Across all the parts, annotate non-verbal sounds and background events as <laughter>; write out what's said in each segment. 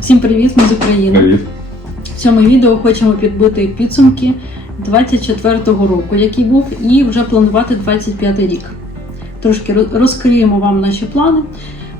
Всім привіт, ми з України. Привіт. В цьому відео хочемо підбити підсумки 24-го року, який був, і вже планувати 25-й рік. Трошки розкриємо вам наші плани.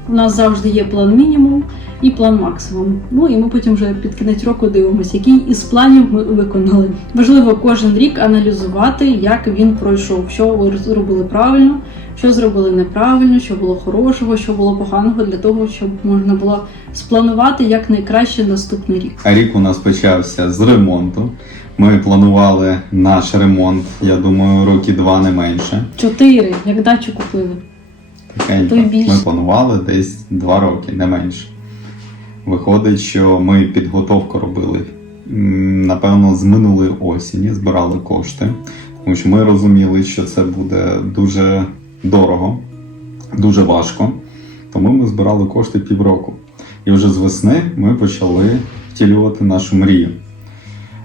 У нас завжди є план мінімум і план максимум. Ну і ми потім вже під кінець року дивимося, який із планів ми виконали. Важливо кожен рік аналізувати, як він пройшов, що ви зробили правильно, що зробили неправильно, що було хорошого, що було поганого, для того, щоб можна було спланувати як найкраще наступний рік. А рік у нас почався з ремонту. Ми планували наш ремонт, я думаю, роки два не менше. Чотири, як дачу купили. Тихенько. То й більше. Ми планували десь два роки, не менше. Виходить, що ми підготовку робили. Напевно, з минулої осені збирали кошти, тому що ми розуміли, що це буде дуже дорого, дуже важко. Тому ми збирали кошти півроку. І вже з весни ми почали втілювати нашу мрію.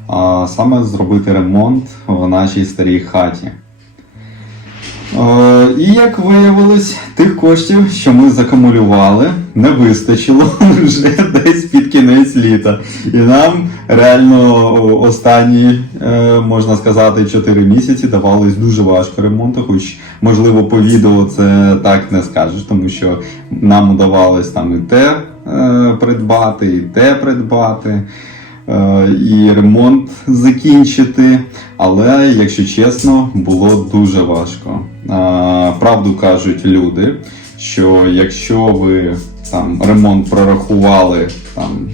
А саме зробити ремонт в нашій старій хаті. Е, І як виявилось, тих коштів, що ми закумулювали, не вистачило <laughs> вже десь під кінець літа. І нам реально останні, е, можна сказати, 4 місяці давалось дуже важко ремонту, хоч можливо по відео це так не скажеш, тому що нам удавалось там і те е, придбати, і те придбати. І ремонт закінчити, але, якщо чесно, було дуже важко. А, Правду кажуть люди, що якщо ви там ремонт прорахували там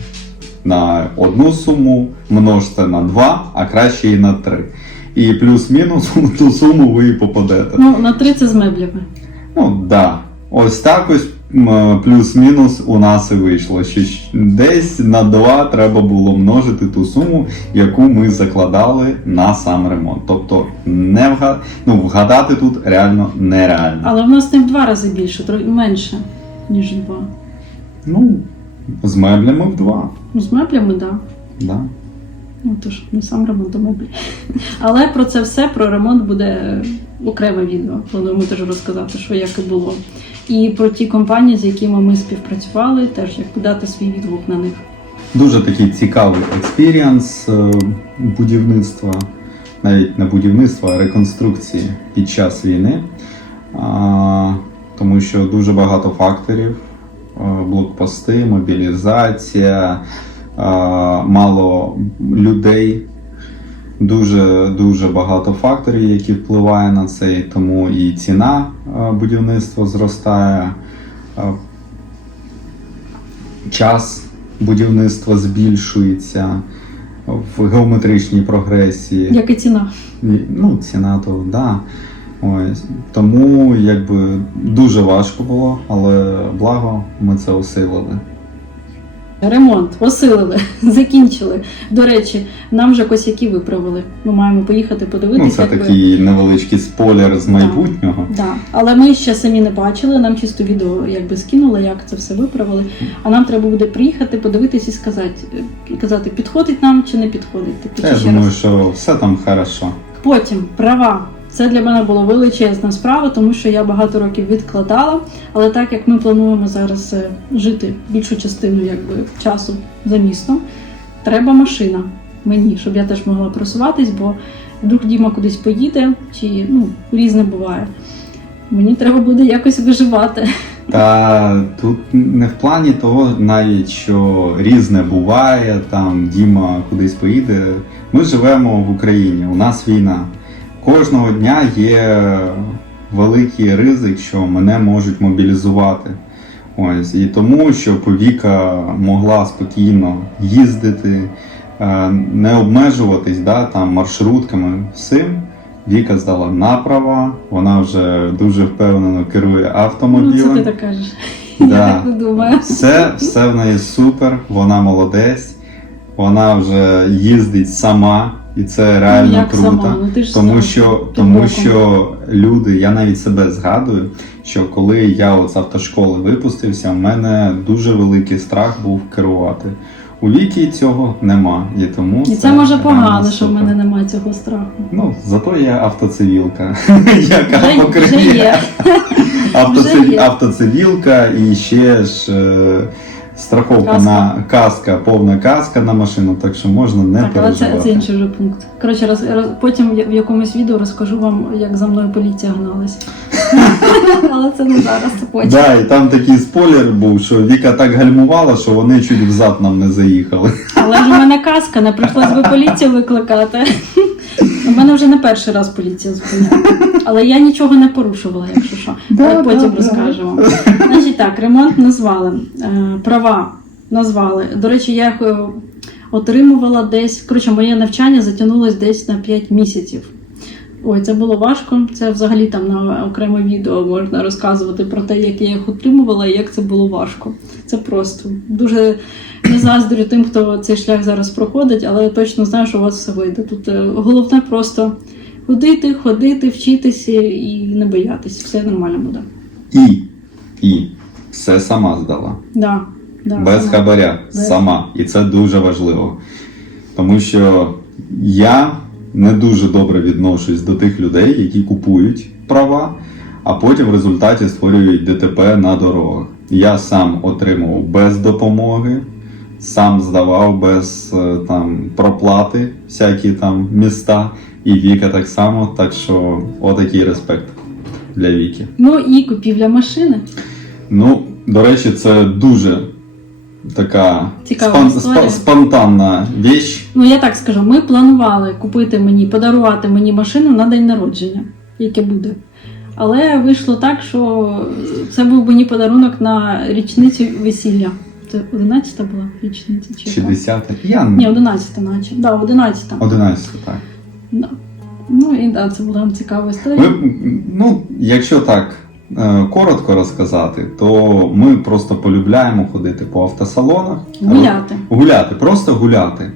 на одну суму, множте на два, а краще і на три. І плюс-мінус ту суму ви і попадете. Ну, на три це з меблями. Ну да. Ось так ось плюс-мінус у нас і вийшло. Що десь на два треба було множити ту суму, яку ми закладали на сам ремонт. Тобто не вга... ну, вгадати тут реально нереально. Але в нас не в два рази більше, трохи менше, ніж два. Ну, з меблями в два. Ну, з меблями, так. Да. Да. Ну, тож не сам ремонт а меблі. Але про це все, про ремонт буде окреме відео. Плануємо теж розказати, що як і було. І про ті компанії, з якими ми співпрацювали, теж як дати свій відгук на них. Дуже такий цікавий експіріанс е, будівництва, навіть не будівництва, а реконструкції під час війни. Тому що дуже багато факторів: е, блокпости, мобілізація, мало людей. Дуже дуже багато факторів, які впливають на це, і тому і ціна е, будівництва зростає, е, час будівництва збільшується в геометричній прогресії. Як і ціна. Ну, ціна то да. Ось. Тому якби дуже важко було, але благо ми це осилили. Ремонт посилили, <laughs> закінчили. До речі, нам вже косяки виправили. Ми маємо поїхати подивитися. Ну, це такий невеличкий спойлер з майбутнього. Да. Але ми ще самі не бачили, нам чисто відео якби скинули, як це все виправили. А нам треба буде приїхати, подивитись і сказати, казати, підходить нам чи не підходить. Типу, Я думаю, раз. що все там хорошо. Потім права. Це для мене була величезна справа, тому що я багато років відкладала. Але так як ми плануємо зараз е, жити більшу частину якби, часу за містом, треба машина мені, щоб я теж могла просуватись, бо вдруг Діма кудись поїде, чи ну, різне буває. Мені треба буде якось виживати. Та тут не в плані того, навіть що різне буває, там Діма кудись поїде. Ми живемо в Україні, у нас війна. Кожного дня є великий ризик, що мене можуть мобілізувати. Ось і тому, щоб Віка могла спокійно їздити, е, не обмежуватись да, там, маршрутками всім. Віка здала на права, вона вже дуже впевнено керує Ну, це автомобілем. ти так кажеш. <laughs> Да. Я так не думаю. Все, все в неї супер, вона молодець, вона вже їздить сама, і це реально Ну, як круто. сама? Ну, ти ж Тому що, тому боком. що люди, я навіть себе згадую, що коли я от з автошколи випустився, в мене дуже великий страх був керувати. У віки цього нема. І тому І це може погано, що в мене немає цього страху. Ну, зато є автоцивілка, <laughs> яка Вже, вже є. <laughs> автоцив... Вже є. автоцивілка і ще ж е, Страховка Каска. на каска, повна каска на машину, так що можна не так, але це, це інший вже пункт. Коротше, роз, роз, потім в якомусь відео розкажу вам, як за мною поліція гналася. <laughs> але це не зараз, це потім. Да, і там такий спойлер був, що Віка так гальмувала, що вони чуть взад нам не заїхали. Але ж у мене каска, не прийшлось би поліцію викликати. У мене вже не перший раз поліція зупиняє. Але я нічого не порушувала, якщо що. Да, потім да, да. Значить так, ремонт назвали, е, права назвали. До речі, я їх е, отримувала десь. Коротше, моє навчання затягнулось десь на 5 місяців. Ой, це було важко. Це взагалі там на окреме відео можна розказувати про те, як я їх отримувала і як це було важко. Це просто дуже не заздрю тим, хто цей шлях зараз проходить, але я точно знаю, що у вас все вийде. Тут е, головне просто ходити, ходити, вчитися і не боятися. Все нормально буде. І, і все сама здала. Да, да, без сама. хабаря, Без. сама. І це дуже важливо. Тому що я не дуже добре відношусь до тих людей, які купують права, а потім в результаті створюють ДТП на дорогах. Я сам отримував без допомоги, сам здавав без е, там проплати всякі там міста, і Віка так само. Так що отакий респект для Віки. Ну і купівля машини. Ну, до речі, це дуже така Цікава історія. спонтанна віч. Ну я так скажу, ми планували купити мені, подарувати мені машину на день народження, яке буде. Але вийшло так, що це був мені подарунок на річницю весілля. Це 11 була річниця чи Чи яка? 10? Я Ні, 11 наче. Да, 11. 11, так. Да. Ну і да, це була цікава історія. Ми, ну, якщо так е, коротко розказати, то ми просто полюбляємо ходити по автосалонах. Гуляти. Гуляти, просто гуляти.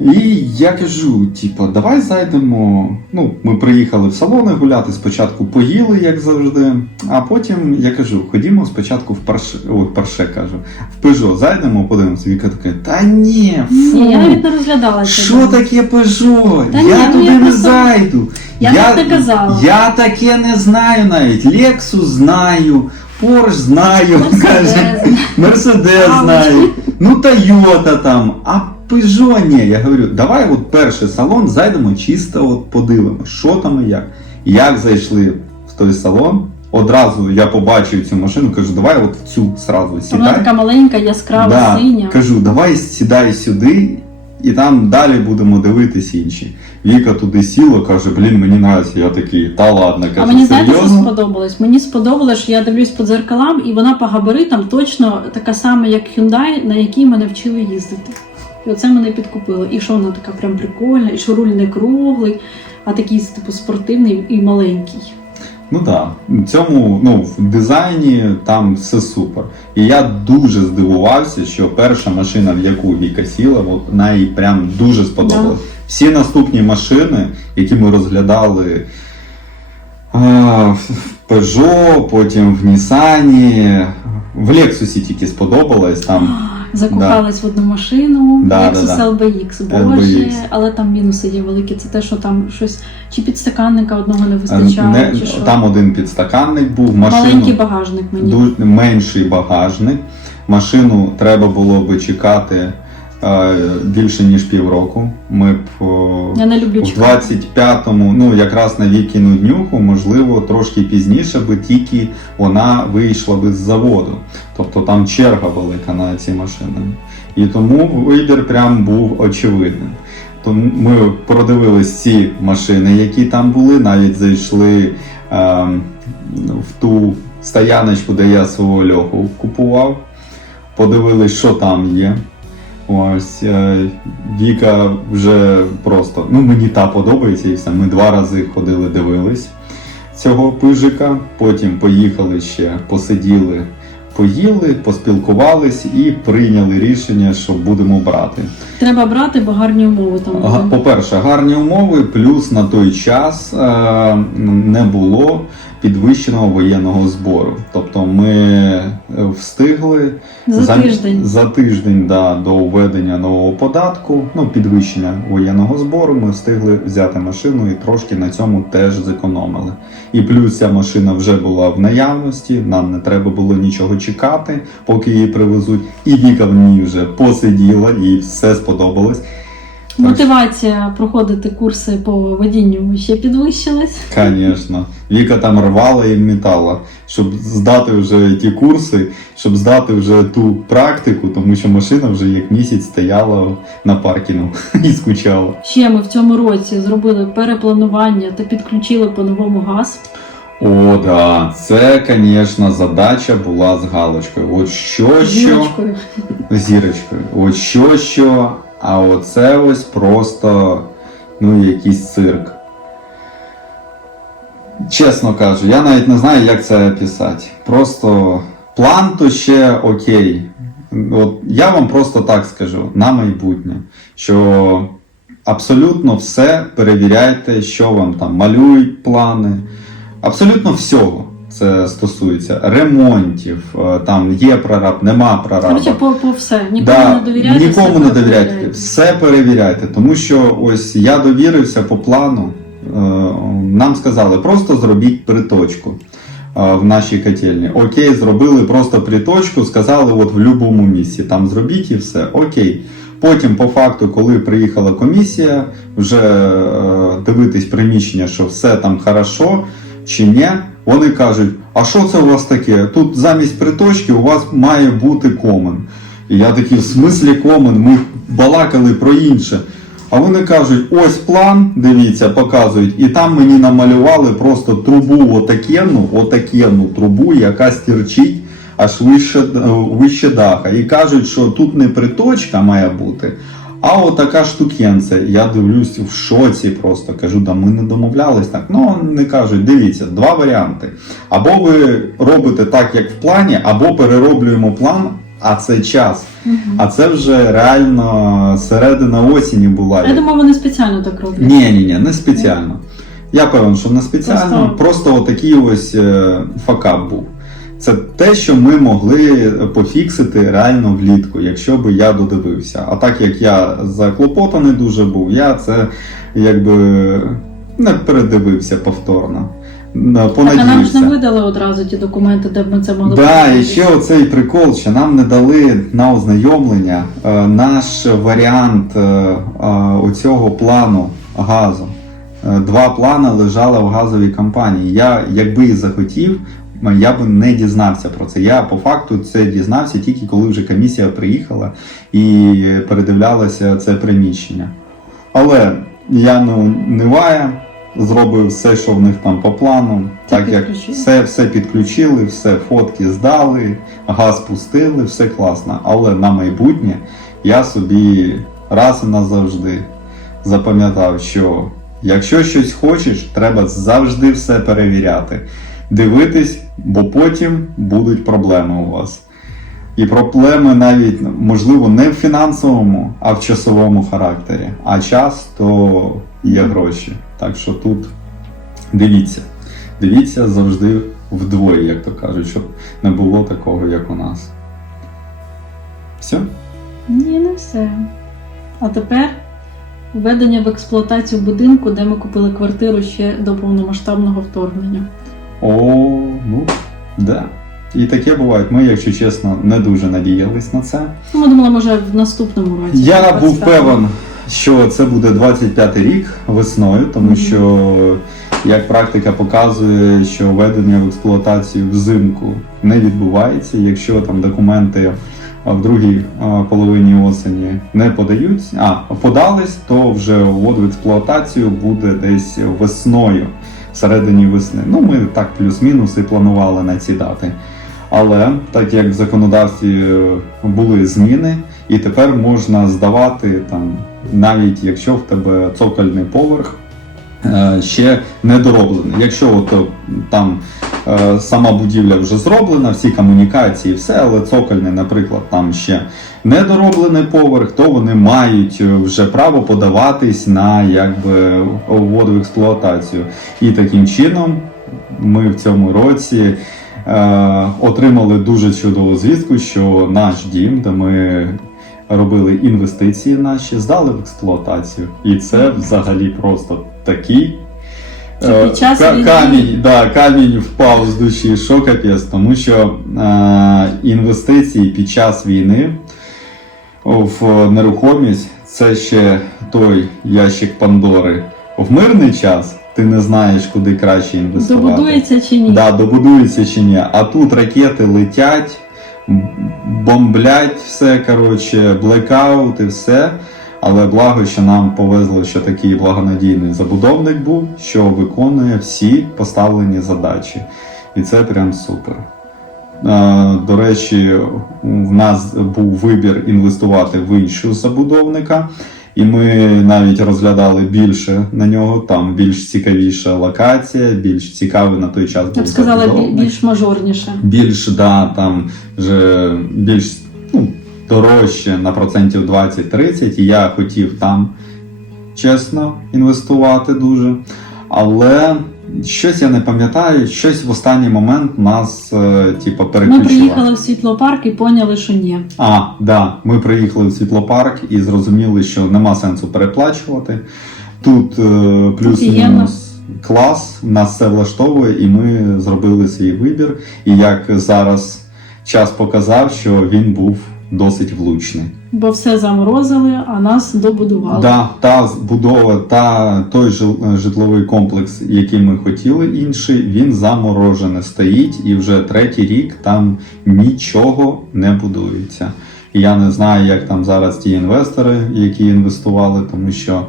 І я кажу, типу, давай зайдемо. Ну, ми приїхали в салони гуляти, спочатку поїли, як завжди. А потім я кажу, ходімо спочатку в парше, ой, парше кажу, в Peugeot зайдемо, подивимося. Віка така, та ні, фу, Ні, я навіть не розглядала що таке Peugeot? Та я ну, туди я не просто- зайду. Я так не казала. Я таке не знаю навіть. Lexus знаю, Porsche знаю, каже. Мерседес. Мерседес знаю, ну Тойота там, а Peugeot ні. Я говорю, давай от перший салон зайдемо чисто от подивимося, що там і як. Як зайшли в той салон, одразу я побачив цю машину, кажу, давай от в цю сразу Вона така маленька, яскрава, Да, синя. Кажу, давай сідай сюди, і там далі будемо дивитись інші. Віка туди сіла, каже, блін, мені нравиться. Я такий, та ладно, А каже, мені знаєте, що сподобалось? Мені сподобалось, що я дивлюсь по дзеркалам, і вона по габаритам точно така сама, як Hyundai, на якій мене вчили їздити. І оце мене підкупило. І що вона така прям прикольна, і що руль не круглий, а такий типу спортивний і маленький. Ну так, в цьому ну, в дизайні там все супер. І я дуже здивувався, що перша машина, в яку Віка сіла, вона їй прям дуже сподобалась. Всі наступні машини, які ми розглядали а, в Peugeot, потім в Nissan, в Lexus тільки сподобалось там. <gasps> Закохалась в одну машину, Да, Lexus да, да. LBX, боже, LBX. але там мінуси є великі. Це те, що там щось чи підстаканника одного не Е, вистачає, Не, чи що. там один підстаканник був, машину Маленький багажник мені. дуже менший багажник. Машину треба було би чекати більше ніж півроку. Ми б Я не люблю в 25-му, ну якраз на вікіну днюху, можливо, трошки пізніше би тільки вона вийшла би з заводу. Тобто там черга велика на ці машини. І тому вибір прям був очевидним. Тому ми продивились ці машини, які там були, навіть зайшли е, в ту стояночку, де я свого льоху купував. Подивились, що там є. Ось е, Віка вже просто. Ну, мені та подобається і все. Ми два рази ходили, дивились цього пижика. Потім поїхали ще, посиділи, поїли, поспілкувались і прийняли рішення, що будемо брати. Треба брати, бо гарні умови там були. По-перше, гарні умови, плюс на той час е, не було підвищеного воєнного збору. Тобто ми е, встигли За тиждень. за тиждень да, до введення нового податку, ну підвищення воєнного збору, ми встигли взяти машину і трошки на цьому теж зекономили. І плюс ця машина вже була в наявності, нам не треба було нічого чекати, поки її привезуть. І Віка в ній вже посиділа, їй все сподобалось. Мотивація проходити курси по водінню ще підвищилась. Звісно, Віка там рвала і метала, щоб здати вже ті курси, щоб здати вже ту практику, тому що машина вже як місяць стояла на паркінгу <laughs> і скучала. Ще ми в цьому році зробили перепланування та підключили по-новому газ. О, да, це, звісно, задача була з галочкою. От що що Зірочкою. зірочкою. От що що, а оце ось просто ну, якийсь цирк. Чесно кажу, я навіть не знаю, як це описати. Просто план то ще окей. От я вам просто так скажу на майбутнє, що абсолютно все перевіряйте, що вам там малюють плани. Абсолютно всього це стосується ремонтів, е, там є прораб, нема прораба. Коротше, по, по все. Нікому Да, не довіряйте. нікому не довіряйте, все перевіряйте. Тому що ось я довірився по плану. е, Нам сказали, просто зробіть приточку е, в нашій котельні. Окей, зробили просто приточку, сказали, от в будь-якому місці там зробіть і все. Окей. Потім, по факту, коли приїхала комісія, вже дивитись приміщення, що все там хорошо чи ні, вони кажуть: а що це у вас таке? Тут замість приточки у вас має бути комен. І я такий, в смислі комен, ми балакали про інше. А вони кажуть, ось план, дивіться, показують, і там мені намалювали просто трубу отакенну, отакенну трубу, яка стірчить аж вище, вище даха. І кажуть, що тут не приточка має бути, а отака штукенця. Я дивлюсь в шоці просто. Кажу, да ми не домовлялись так. Ну, не кажуть, дивіться, два варіанти. Або ви робите так, як в плані, або перероблюємо план, а це час. Мгм. А це вже реально середина осені була. Я думаю, вони спеціально так роблять. Ні, ні, ні, не спеціально. Я певен, що не спеціально, Просто- просто, отакий ось е, факап був. Це те, що ми могли пофіксити реально влітку, якщо би я додивився. А так як я заклопотаний дуже був, я це якби не передивився повторно. Е, Так, а нам ж не видали одразу ті документи, де б ми це могли Да, і ще оцей прикол, що нам не дали на ознайомлення е, наш варіант е, е, оцього плану газу. Е, Два плани лежали в газовій компанії. Я, якби і захотів, я б не дізнався про це. Я по факту це дізнався тільки коли вже комісія приїхала і передивлялася це приміщення. Але я не униваю, зробив все, що в них там по плану. Це так як все, все підключили, все фотки здали, газ пустили, все класно. Але на майбутнє я собі раз і назавжди запам'ятав, що якщо щось хочеш, треба завжди все перевіряти, дивитись, бо потім будуть проблеми у вас. І проблеми навіть можливо не в фінансовому, а в часовому характері. А час то є гроші. Так що тут дивіться. Дивіться завжди вдвоє, як то кажуть, щоб не було такого, як у нас. Все? Ні, не все. А тепер введення в експлуатацію будинку, де ми купили квартиру ще до повномасштабного вторгнення. О, ну, да. І таке буває. Ми, якщо чесно, не дуже надіялись на це. Ну, ми думали, може, в наступному році. Я був певен, що це буде 25 рік весною, тому Мгм. що як практика показує, що введення в експлуатацію взимку не відбувається, якщо там документи в другій половині осені не подають, а подались, то вже ввод в експлуатацію буде десь весною, всередині весни. Ну, ми так плюс-мінус і планували на ці дати. Але так як в законодавстві е, були зміни, і тепер можна здавати там, навіть якщо в тебе цокольний поверх ще не дороблений. Якщо от, е, там е, сама будівля вже зроблена, всі комунікації, все, але цокольний, наприклад, там ще не дороблений поверх, то вони мають е, вже право подаватись на якби ввод в експлуатацію. І таким чином ми в цьому році е, отримали дуже чудову звістку, що наш дім, де ми робили інвестиції наші, здали в експлуатацію. І це взагалі просто такий. Е, камінь, да, камінь впав з душі, що капець, тому що е, інвестиції під час війни в нерухомість це ще той ящик Пандори. В мирний час ти не знаєш, куди краще інвестувати. Добудується чи ні? Да, добудується чи ні. А тут ракети летять, бомблять все, коротше, блекаут і все. Але благо, що нам повезло, що такий благонадійний забудовник був, що виконує всі поставлені задачі. І це прям супер. До речі, в нас був вибір інвестувати в іншого забудовника, і ми навіть розглядали більше на нього. Там більш цікавіша локація, більш цікавий на той час Я б сказала, бі- більш мажорніше. більш да, там вже більш ну, дорожче на процентів 20-30, і я хотів там чесно інвестувати дуже. Але щось я не пам'ятаю, щось в останній момент нас е, типу, Ми приїхали в світлопарк і поняли, що ні. А, да, ми приїхали в світлопарк і зрозуміли, що нема сенсу переплачувати. Тут е, плюс-мінус клас, нас все влаштовує, і ми зробили свій вибір. І як зараз час показав, що він був досить влучний. Бо все заморозили, а нас добудували. Да, та будова, та той жил- житловий комплекс, який ми хотіли, інший, він заморожений стоїть, і вже третій рік там нічого не будується. І я не знаю, як там зараз ті інвестори, які інвестували, тому що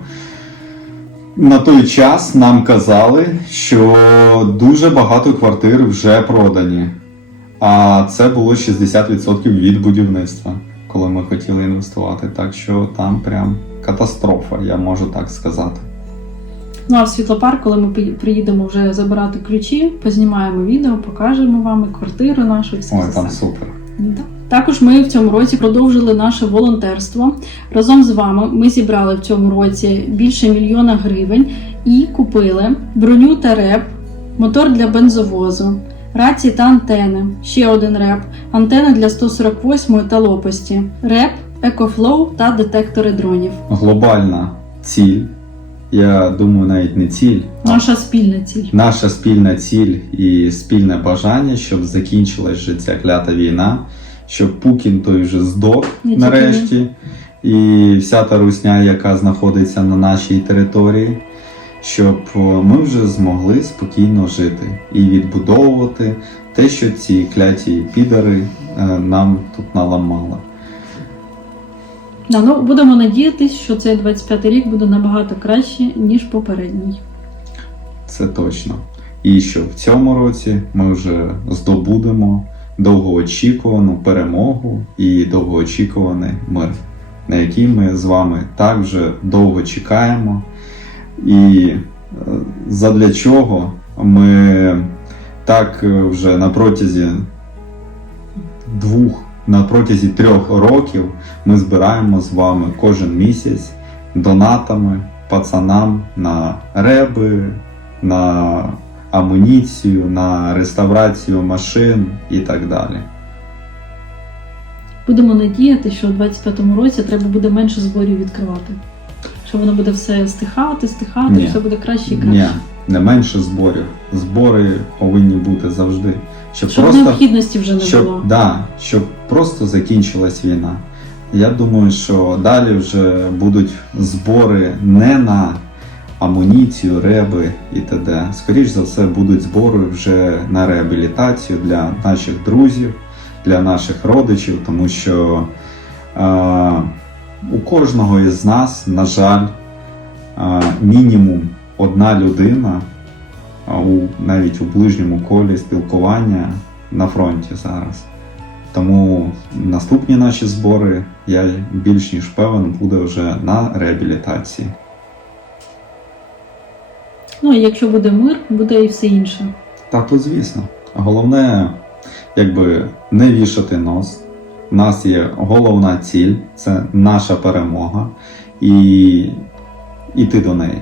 на той час нам казали, що дуже багато квартир вже продані. А це було 60% від будівництва, коли ми хотіли інвестувати. Так що там прям катастрофа, я можу так сказати. Ну а в світлопарк, коли ми приїдемо вже забирати ключі, познімаємо відео, покажемо вам і квартиру нашу, і все. Ой, все, там супер. Також ми в цьому році продовжили наше волонтерство. Разом з вами ми зібрали в цьому році більше мільйона гривень і купили броню та реп, мотор для бензовозу, рації та антени, ще один реп, антени для 148 та лопасті, реп, екофлоу та детектори дронів. Глобальна ціль. Я думаю, навіть не ціль, Наша спільна ціль. наша спільна ціль і спільне бажання, щоб закінчилась же ця клята війна, щоб Путін той вже здох Не нарешті, і вся та русня, яка знаходиться на нашій території, щоб ми вже змогли спокійно жити і відбудовувати те, що ці кляті підари е, нам тут наламали. Да, ну, будемо надіятись, що цей 25 рік буде набагато краще, ніж попередній. Це точно. І що в цьому році ми вже здобудемо довгоочікувану перемогу і довгоочікуваний мир, на який ми з вами так вже довго чекаємо. І е, задля чого ми так е, вже на протязі двох, на протязі трьох років ми збираємо з вами кожен місяць донатами пацанам на реби, на амуніцію, на реставрацію машин і так далі. Будемо надіятися, що у 25-му році треба буде менше зборів відкривати. Що воно буде все стихати, стихати, Ні. все буде краще і краще. Ні, не менше зборів. Збори повинні бути завжди. Щоб, Щоб просто необхідності вже не щоб, було. да, щоб просто закінчилась війна. Я думаю, що далі вже будуть збори не на амуніцію, реби і т.д. Скоріш за все, будуть збори вже на реабілітацію для наших друзів, для наших родичів, тому що е, у кожного із нас, на жаль, мінімум одна людина навіть у ближньому колі спілкування на фронті зараз. Тому наступні наші збори, я більш ніж певен, буде вже на реабілітації. Ну і якщо буде мир, буде і все інше. Та то звісно. Головне, якби не вішати нос. У нас є головна ціль це наша перемога, і йти до неї.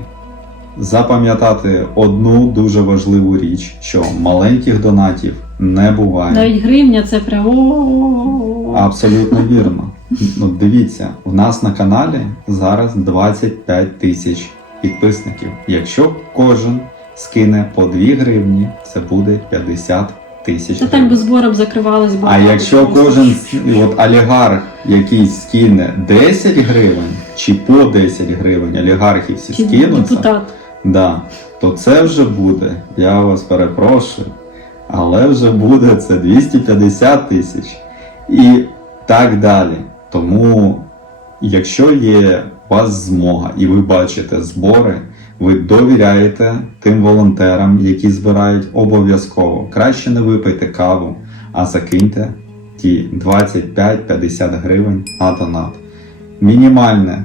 запам'ятати одну дуже важливу річ, що маленьких донатів не буває. Навіть гривня це прям о Абсолютно вірно. Ну, дивіться, у нас на каналі зараз 25 тисяч підписників. Якщо кожен скине по 2 гривні, це буде 50 тисяч. Це так би збором закривались А якщо кожен от олігарх якийсь скине 10 гривень чи по 10 гривень, олігархи всі Чи скинуться, депутат. да, то це вже буде, я вас перепрошую, але вже буде це 250 тисяч і так далі. Тому, якщо є у вас змога і ви бачите збори, ви довіряєте тим волонтерам, які збирають обов'язково. Краще не випийте каву, а закиньте ті 25-50 гривень на донат. Мінімальне,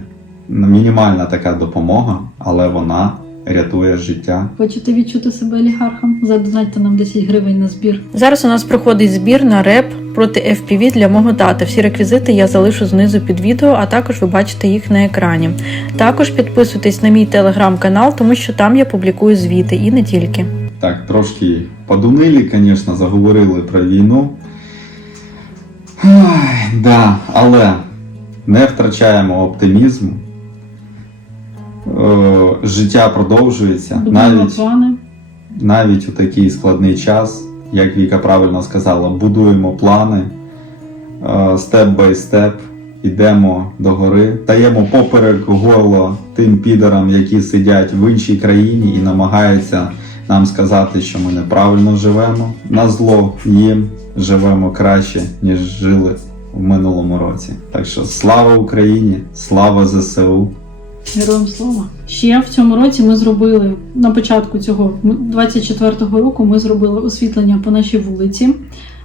мінімальна така допомога, але вона рятує життя Хочете відчути себе олігархом? Задонайте нам 10 гривень на збір. Зараз у нас проходить збір на реп проти FPV для мого тата. Всі реквізити я залишу знизу під відео, а також ви бачите їх на екрані. Також підписуйтесь на мій телеграм-канал, тому що там я публікую звіти і не тільки. Так, трошки подунили, звісно, заговорили про війну. Ай, да, але не втрачаємо оптимізму. Е, життя продовжується Будуємо навіть, плани. навіть у такий складний час, як Віка правильно сказала, будуємо плани е, степ бай степ, йдемо до гори, даємо поперек горло тим підерам, які сидять в іншій країні і намагаються нам сказати, що ми неправильно живемо. На зло їм живемо краще, ніж жили в минулому році. Так що слава Україні, слава ЗСУ. Героям слава. Ще в цьому році ми зробили на початку цього 24-го року. Ми зробили освітлення по нашій вулиці.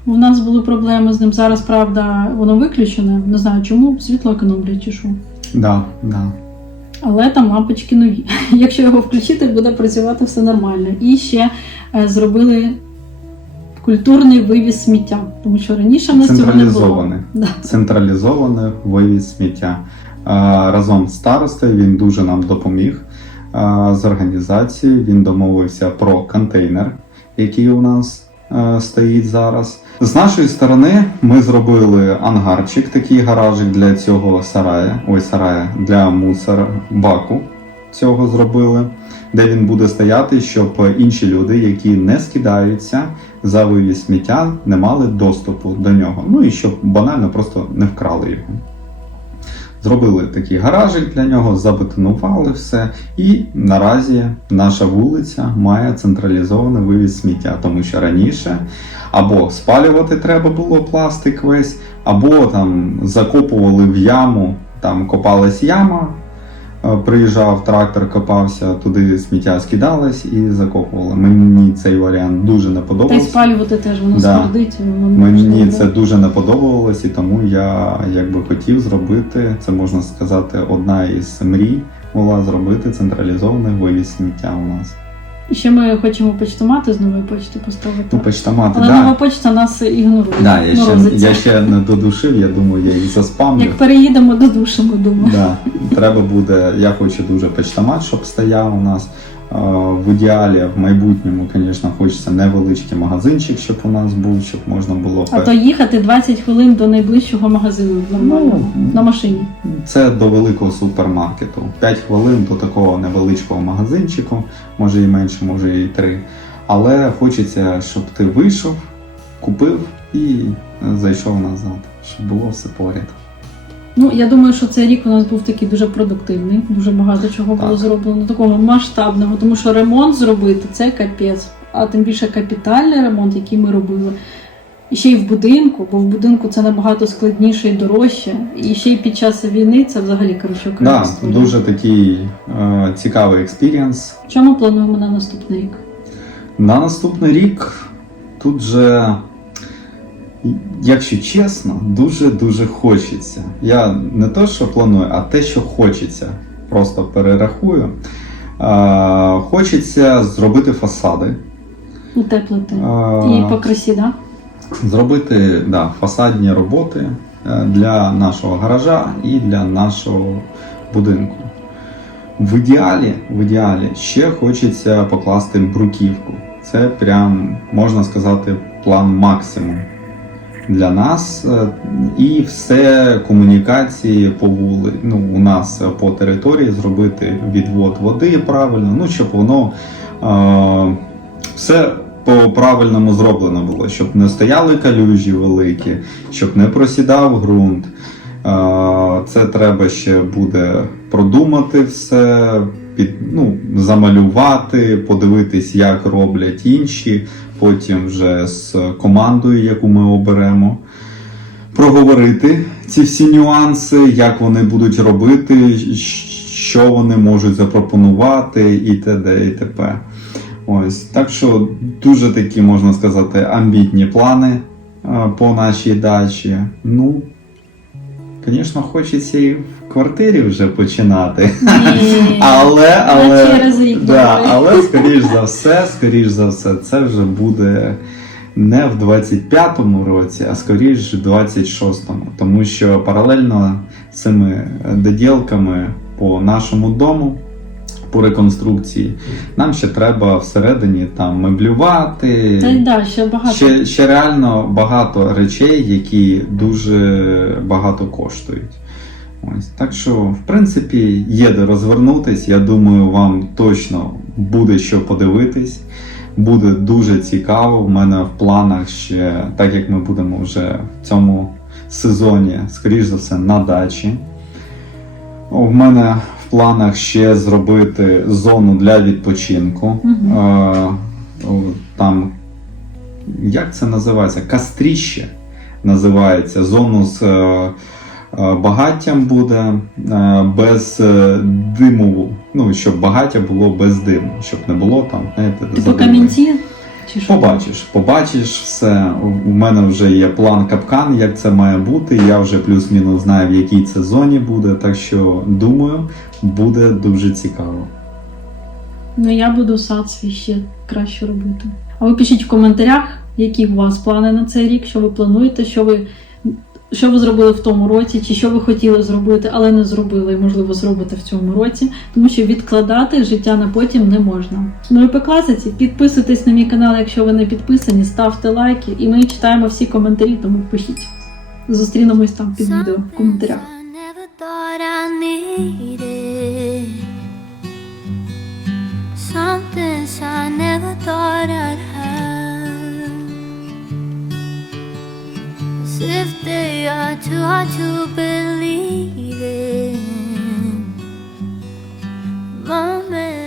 У нас були проблеми з ним. Зараз правда воно виключене. Не знаю чому світло економлять чи що. Да, да. Але там лампочки нові. <laughs> Якщо його включити, буде працювати все нормально. І ще е, зробили культурний вивіз сміття, тому що раніше в нас цього не було. Централізований <laughs> вивіз сміття. Разом з старостою він дуже нам допоміг з організацією. Він домовився про контейнер, який у нас стоїть зараз. З нашої сторони ми зробили ангарчик, такий гаражик для цього сарая. Ой, сарая для мусор баку цього зробили, де він буде стояти, щоб інші люди, які не скидаються за вивіз сміття, не мали доступу до нього. Ну і щоб банально просто не вкрали його. Зробили такий гаражик для нього, забетонували все. І наразі наша вулиця має централізований вивіз сміття, тому що раніше або спалювати треба було пластик весь, або там закопували в яму, там копалась яма. Е, Приїжджав трактор, копався, туди сміття скидалось і закопували. Мені цей варіант дуже не Та й спалювати теж воно Да. смердить. Мені це дуже не подобалось, і тому я якби хотів зробити, це можна сказати, одна із мрій була зробити централізований вивіз сміття у нас. І ще ми хочемо почтомати з нової почти поставити. Почтомати, Але да. нова почта нас ігнорує. Да, я, ще, морозиться. я ще не додушив, я думаю, я їх заспамлю. Як переїдемо, додушимо, думаю. Да. Треба буде, я хочу дуже почтомат, щоб стояв у нас. Е, В ідеалі в майбутньому, звісно, хочеться невеличкий магазинчик, щоб у нас був, щоб можна було А то їхати 20 хвилин до найближчого магазину нормально Ну, на машині. Це до великого супермаркету. 5 хвилин до такого невеличкого магазинчику, може і менше, може і 3. Але хочеться, щоб ти вийшов, купив і е, зайшов назад, щоб було все поряд. Ну я думаю, що цей рік у нас був такий дуже продуктивний, дуже багато чого було Так. зроблено, такого масштабного, тому що ремонт зробити це капець, а тим більше капітальний ремонт, який ми робили. І ще й в будинку, бо в будинку це набагато складніше і дорожче. І ще й під час війни це взагалі коротше Да, дуже такий е, цікавий експірієнс. Що ми плануємо на наступний рік? На наступний рік тут же, якщо чесно, дуже-дуже хочеться. Я не те, що планую, а те, що хочеться. Просто перерахую. Е, хочеться зробити фасади. Утеплити. Е, І по красі, да? зробити да, фасадні роботи е, для нашого гаража і для нашого будинку. В ідеалі, в ідеалі ще хочеться покласти бруківку. Це прям можна сказати план максимум для нас. Е, І все комунікації по вули, ну, у нас по території зробити відвод води правильно, ну щоб воно е, все по правильному зроблено було, щоб не стояли калюжі великі, щоб не просідав ґрунт. Е, Це треба ще буде продумати все, під, ну, замалювати, подивитись, як роблять інші, потім вже з командою, яку ми оберемо, проговорити ці всі нюанси, як вони будуть робити, що вони можуть запропонувати і т.д. і т.п. Ось так що дуже такі можна сказати амбітні плани е, по нашій дачі. Ну, звісно, хочеться і квартирі вже починати. Ні. <laughs> Але, але, через рік, да, але скоріш за все, скоріш за все, це вже буде не в 25-му році, а скоріш в 26-му. Тому що паралельно з цими доділками по нашому дому, по реконструкції, нам ще треба всередині там меблювати. Та й да, ще багато. Ще, ще реально багато речей, які дуже багато коштують. Ось. Так що, в принципі, є де розвернутись. Я думаю, вам точно буде що подивитись. Буде дуже цікаво. В мене в планах ще, так як ми будемо вже в цьому сезоні, скоріш за все, на дачі. У мене в планах ще зробити зону для відпочинку. Е, Там, як це називається? Кастріще називається. Зону з е, багаттям буде е, без е, диму. Ну, щоб багаття було без диму, щоб не було там, знаєте, Типу камінці? Чи що? Побачиш, побачиш все. У мене вже є план капкан, як це має бути. Я вже плюс-мінус знаю, в якій це зоні буде. Так що думаю, буде дуже цікаво. Ну я буду сад свій ще краще робити. А ви пишіть в коментарях, які у вас плани на цей рік, що ви плануєте, що ви, що ви зробили в тому році, чи що ви хотіли зробити, але не зробили, і можливо зробите в цьому році, тому що відкладати життя на потім не можна. Ну і по класиці, підписуйтесь на мій канал, якщо ви не підписані, ставте лайки, і ми читаємо всі коментарі, тому пишіть. Зустрінемось там під відео в коментарях. I never thought I needed. Some things I never thought I'd if they are too hard to believe in. Moment